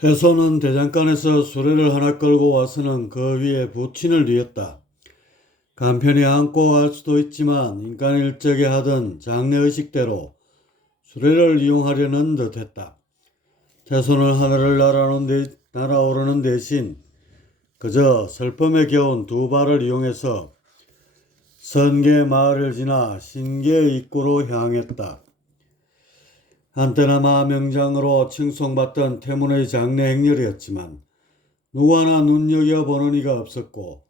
태소는 대장간에서 수레를 하나 끌고 와서는 그 위에 부친을 뉘었다. 간편히 안고 갈 수도 있지만 인간 일적에 하던 장래의식대로 수레를 이용하려는 듯했다. 태소는 하늘을 날아오르는 대신 그저 슬픔에 겨운 두 발을 이용해서 선계 마을을 지나 신계의 입구로 향했다. 한때나마 명장으로 칭송받던 태문의 장래 행렬이었지만 누구 하나 눈여겨보는 이가 없었고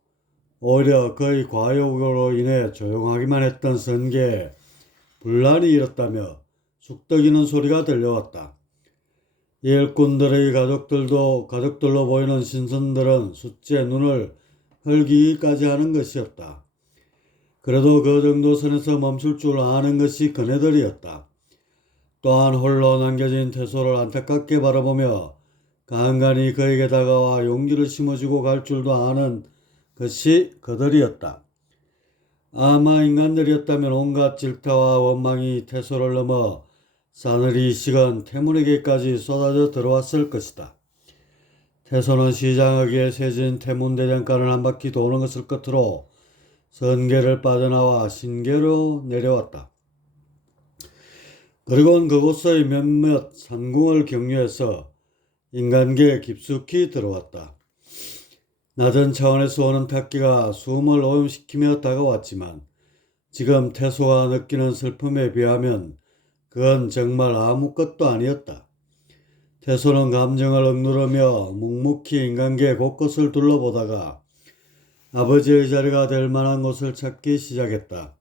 오히려 그의 과욕으로 인해 조용하기만 했던 선계에 분란이 일었다며 쑥덕이는 소리가 들려왔다. 일꾼들의 가족들로 보이는 신선들은 숫제 눈을 흘기까지 하는 것이었다. 그래도 그 정도 선에서 멈출 줄 아는 것이 그네들이었다. 또한 홀로 남겨진 태소를 안타깝게 바라보며 간간히 그에게 다가와 용기를 심어주고 갈 줄도 아는 것이 그들이었다. 아마 인간들이었다면 온갖 질타와 원망이 태소를 넘어 싸늘히 식은 태문에게까지 쏟아져 들어왔을 것이다. 태소는 시장하기에 세진 태문대장간을 한 바퀴 도는 것을 끝으로 선계를 빠져나와 신계로 내려왔다. 그리고는 그곳의 몇몇 산궁을 경유해서 인간계에 깊숙이 들어왔다. 낮은 차원에서 오는 탁기가 숨을 오염시키며 다가왔지만 지금 태소가 느끼는 슬픔에 비하면 그건 정말 아무것도 아니었다. 태소는 감정을 억누르며 묵묵히 인간계 곳곳을 둘러보다가 아버지의 자리가 될 만한 곳을 찾기 시작했다.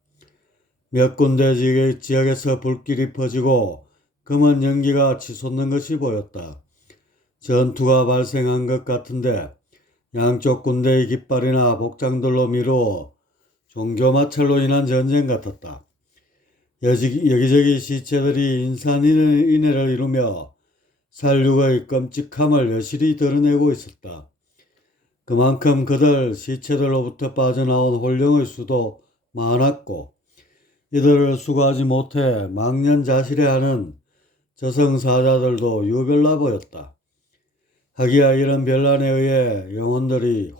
몇 군데 지역에서 불길이 퍼지고 검은 연기가 치솟는 것이 보였다. 전투가 발생한 것 같은데 양쪽 군대의 깃발이나 복장들로 미루어 종교 마찰로 인한 전쟁 같았다. 여기저기 시체들이 인산인해를 이루며 살육의 끔찍함을 여실히 드러내고 있었다. 그만큼 그들 시체들로부터 빠져나온 혼령의 수도 많았고 이들을 수거하지 못해 망연자실해하는 저승사자들도 유별나 보였다. 하기야 이런 변란에 의해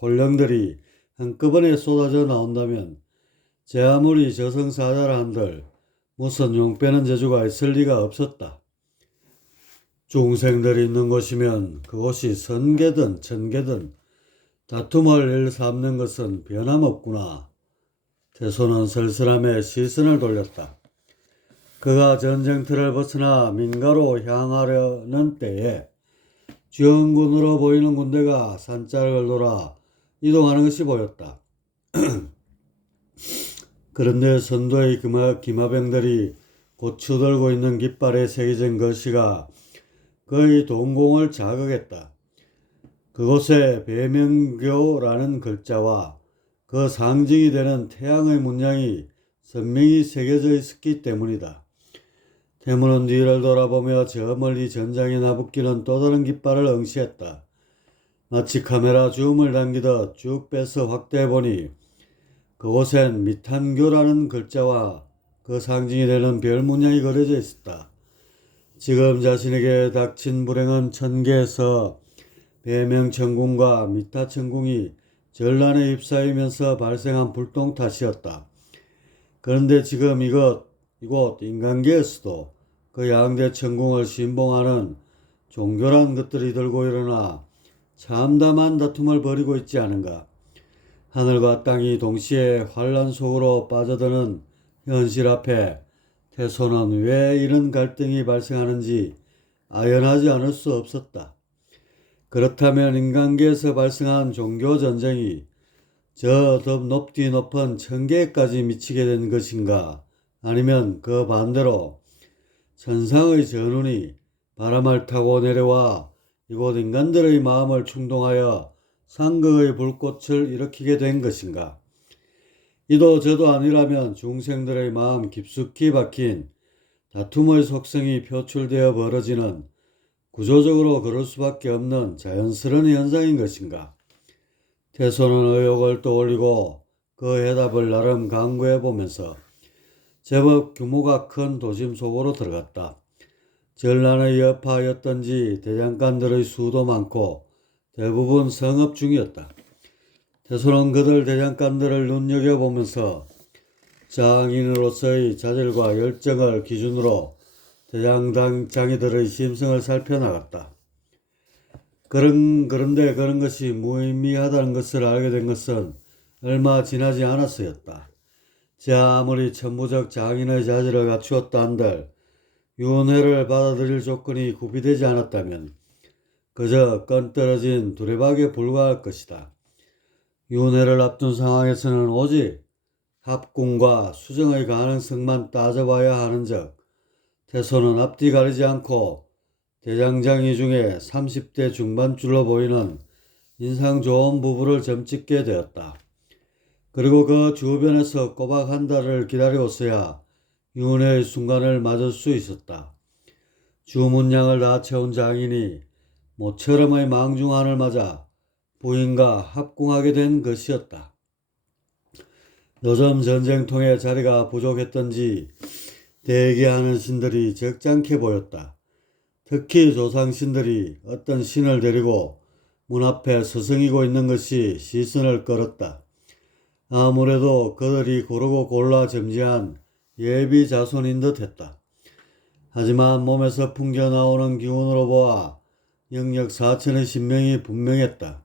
혼령들이 한꺼번에 쏟아져 나온다면 제 아무리 저승사자라 한들 무슨 용빼는 재주가 있을 리가 없었다. 중생들이 있는 곳이면 그곳이 선계든 천계든 다툼을 일삼는 것은 변함없구나. 태소는 쓸쓸함에 시선을 돌렸다. 그가 전쟁터를 벗어나 민가로 향하려는 때에 주연군으로 보이는 군대가 산자락을 돌아 이동하는 것이 보였다. 그런데 선도의 기마병들이 고추 들고 있는 깃발에 새겨진 글씨가 그의 동공을 자극했다. 그곳에 배명교라는 글자와 그 상징이 되는 태양의 문양이 선명히 새겨져 있었기 때문이다. 태문은 뒤를 돌아보며 저 멀리 전장에 나부끼는 또 다른 깃발을 응시했다. 마치 카메라 줌을 당기듯 쭉 빼서 확대해보니 그곳엔 미탄교라는 글자와 그 상징이 되는 별 문양이 그려져 있었다. 지금 자신에게 닥친 불행은 천계에서 배명천궁과 미타천궁이 전란에 휩싸이면서 발생한 불똥 탓이었다. 그런데 지금 이곳 인간계에서도 그 양대 천궁을 신봉하는 종교란 것들이 들고 일어나 참담한 다툼을 벌이고 있지 않은가. 하늘과 땅이 동시에 환란 속으로 빠져드는 현실 앞에 태소는 왜 이런 갈등이 발생하는지 아연하지 않을 수 없었다. 그렇다면 인간계에서 발생한 종교전쟁이 저 더 높은 천계까지 미치게 된 것인가? 아니면 그 반대로 천상의 전운이 바람을 타고 내려와 이곳 인간들의 마음을 충동하여 상극의 불꽃을 일으키게 된 것인가? 이도 저도 아니라면 중생들의 마음 깊숙이 박힌 다툼의 속성이 표출되어 벌어지는 구조적으로 그럴 수밖에 없는 자연스러운 현상인 것인가? 태소는 의혹을 떠올리고 그 해답을 나름 강구해 보면서 제법 규모가 큰 도심 속으로 들어갔다. 전란의 여파였던지 대장간들의 수도 많고 대부분 성업 중이었다. 태소는 그들 대장간들을 눈여겨보면서 장인으로서의 자질과 열정을 기준으로 대장장이들의 심성을 살펴나갔다. 그런데 그런 것이 무의미하다는 것을 알게 된 것은 얼마 지나지 않았어였다. 제 아무리 천부적 장인의 자질을 갖추었다 한들 윤회를 받아들일 조건이 구비되지 않았다면 그저 끈떨어진 두레박에 불과할 것이다. 윤회를 앞둔 상황에서는 오직 합궁과 수정의 가능성만 따져봐야 하는즉 태소는 앞뒤 가리지 않고 대장장이 중에 30대 중반줄로 보이는 인상 좋은 부부를 점찍게 되었다. 그리고 그 주변에서 꼬박 한 달을 기다려서야 윤회의 순간을 맞을 수 있었다. 주문량을 다 채운 장인이 모처럼의 망중한을 맞아 부인과 합궁하게 된 것이었다. 요즘 전쟁통에 자리가 부족했던지 대기하는 신들이 적잖게 보였다. 특히 조상신들이 어떤 신을 데리고 문 앞에 서성이고 있는 것이 시선을 끌었다. 아무래도 그들이 고르고 골라 점지한 예비 자손인 듯 했다. 하지만 몸에서 풍겨나오는 기운으로 보아 영역 4천의 신명이 분명했다.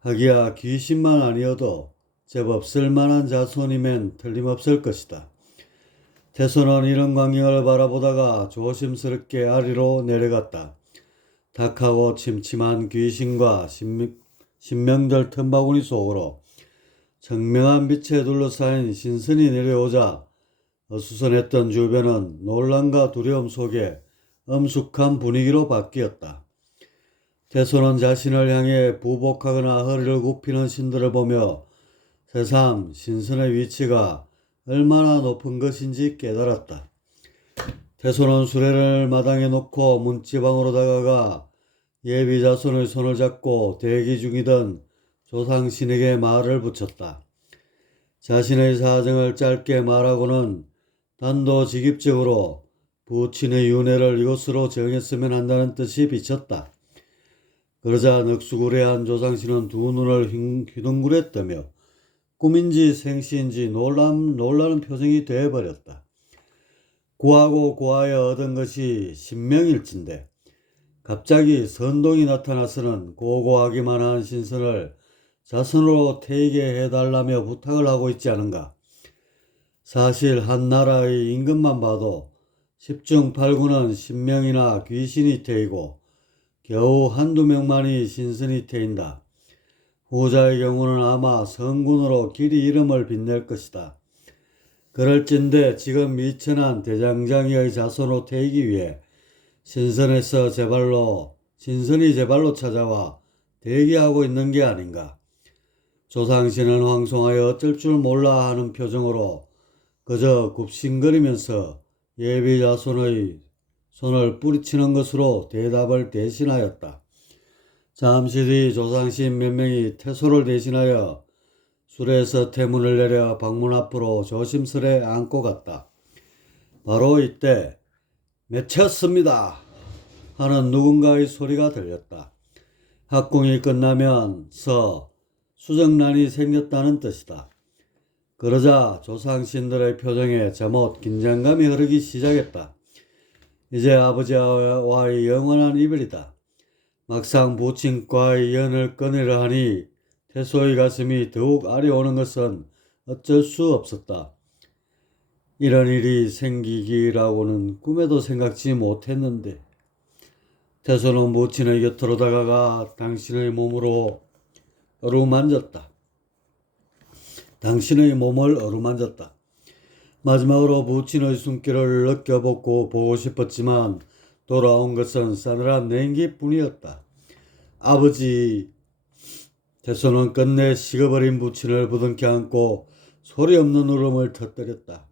하기야 귀신만 아니어도 제법 쓸만한 자손이면 틀림없을 것이다. 태소는 이런 광경을 바라보다가 조심스럽게 아래로 내려갔다. 탁하고 침침한 귀신과 신명들 틈바구니 속으로 청명한 빛에 둘러싸인 신선이 내려오자 어수선했던 주변은 놀람과 두려움 속에 엄숙한 분위기로 바뀌었다. 태소는 자신을 향해 부복하거나 허리를 굽히는 신들을 보며 새삼 신선의 위치가 얼마나 높은 것인지 깨달았다. 태소는 수레를 마당에 놓고 문지방으로 다가가 예비자손의 손을 잡고 대기 중이던 조상신에게 말을 붙였다. 자신의 사정을 짧게 말하고는 단도직입적으로 부친의 윤회를 이곳으로 정했으면 한다는 뜻이 비쳤다. 그러자 넋수구레한 조상신은 두 눈을 휘둥그레뜨며 꿈인지 생시인지 놀라는 표정이 되어버렸다. 구하고 구하여 얻은 것이 신명일진데 갑자기 선동이 나타나서는 고고하기만 한 신선을 자손으로 태이게 해달라며 부탁을 하고 있지 않은가. 사실 한 나라의 임금만 봐도 10중 8구는 신명이나 귀신이 태이고 겨우 한두 명만이 신선이 태인다. 후자의 경우는 아마 성군으로 길이 이름을 빛낼 것이다. 그럴진데 지금 미천한 대장장이의 자손으로 태이기 위해 신선이 제발로 찾아와 대기하고 있는 게 아닌가. 조상신은 황송하여 어쩔 줄 몰라 하는 표정으로 그저 굽신거리면서 예비 자손의 손을 뿌리치는 것으로 대답을 대신하였다. 잠시 뒤 조상신 몇 명이 태소를 대신하여 수레에서 태문을 내려 방문 앞으로 조심스레 안고 갔다. 바로 이때 맺혔습니다 하는 누군가의 소리가 들렸다. 합궁이 끝나면서 수정란이 생겼다는 뜻이다. 그러자 조상신들의 표정에 잠옷 긴장감이 흐르기 시작했다. 이제 아버지와의 영원한 이별이다. 막상 부친과의 연을 끊으려 하니 태소의 가슴이 더욱 아려오는 것은 어쩔 수 없었다. 이런 일이 생기기라고는 꿈에도 생각지 못했는데. 태소는 부친의 곁으로 다가가 당신의 몸을 어루만졌다. 마지막으로 부친의 손길을 느껴보고 보고 싶었지만 돌아온 것은 싸늘한 냉기뿐이었다. 아버지. 태소는 끝내 식어버린 부친을 부둥켜 안고 소리 없는 울음을 터뜨렸다.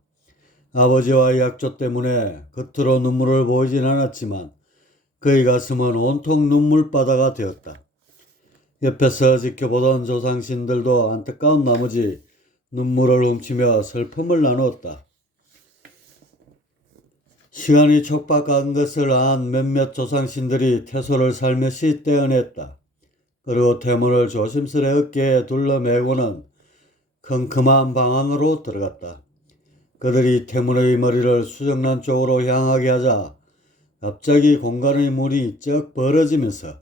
아버지와의 약조 때문에 겉으로 눈물을 보이진 않았지만 그의 가슴은 온통 눈물바다가 되었다. 옆에서 지켜보던 조상신들도 안타까운 나머지 눈물을 훔치며 슬픔을 나누었다. 시간이 촉박한 것을 안 몇몇 조상신들이 태소를 살며시 떼어냈다. 그리고 태문을 조심스레 어깨에 둘러매고는 컴컴한 방 안으로 들어갔다. 그들이 태문의 머리를 수정란 쪽으로 향하게 하자 갑자기 공간의 문이 쩍 벌어지면서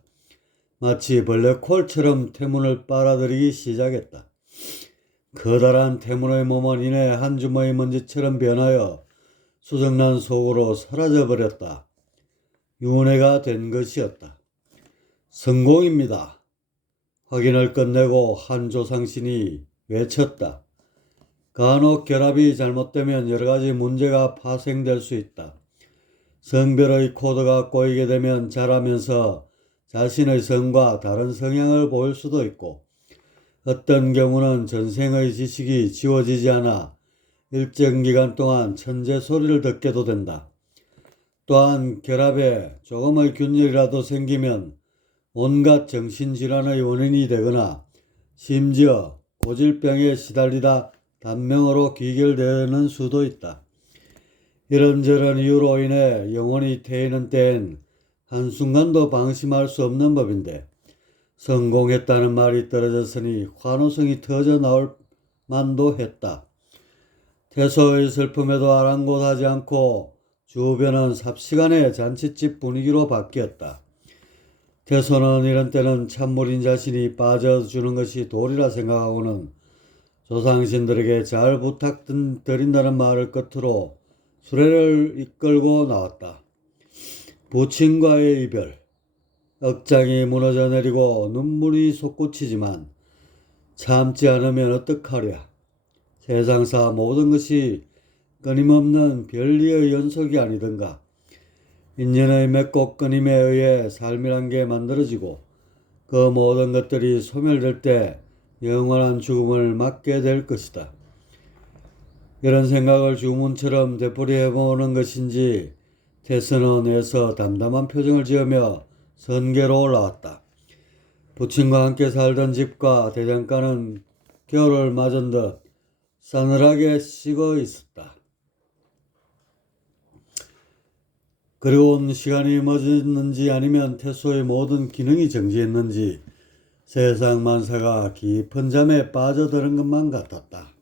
마치 벌레콜처럼 태문을 빨아들이기 시작했다. 커다란 태문의 몸은 이내 한 줌의 먼지처럼 변하여 수정란 속으로 사라져버렸다. 윤회가 된 것이었다. 성공입니다. 확인을 끝내고 한 조상신이 외쳤다. 간혹 결합이 잘못되면 여러가지 문제가 파생될 수 있다. 성별의 코드가 꼬이게 되면 자라면서 자신의 성과 다른 성향을 보일 수도 있고 어떤 경우는 전생의 지식이 지워지지 않아 일정 기간 동안 천재 소리를 듣게도 된다. 또한 결합에 조금의 균열이라도 생기면 온갖 정신질환의 원인이 되거나 심지어 고질병에 시달리다 단명으로 귀결되는 수도 있다. 이런저런 이유로 인해 영혼이 태이는 때엔 한순간도 방심할 수 없는 법인데 성공했다는 말이 떨어졌으니 환호성이 터져 나올 만도 했다. 태소의 슬픔에도 아랑곳하지 않고 주변은 삽시간에 잔칫집 분위기로 바뀌었다. 태소는 이런 때는 참물인 자신이 빠져주는 것이 도리라 생각하고는 조상신들에게 잘 부탁드린다는 말을 끝으로 수레를 이끌고 나왔다. 부친과의 이별, 억장이 무너져 내리고 눈물이 솟구치지만 참지 않으면 어떡하랴. 세상사 모든 것이 끊임없는 별리의 연속이 아니던가. 인연의 맺고 끊임에 의해 삶이란 게 만들어지고 그 모든 것들이 소멸될 때 영원한 죽음을 맞게 될 것이다. 이런 생각을 주문처럼 되풀이해보는 것인지 태서는 애써 담담한 표정을 지으며 선계로 올라왔다. 부친과 함께 살던 집과 대장간은 겨울을 맞은 듯 싸늘하게 식어 있었다. 그리운 시간이 멎었는지 아니면 태소의 모든 기능이 정지했는지 세상 만사가 깊은 잠에 빠져드는 것만 같았다.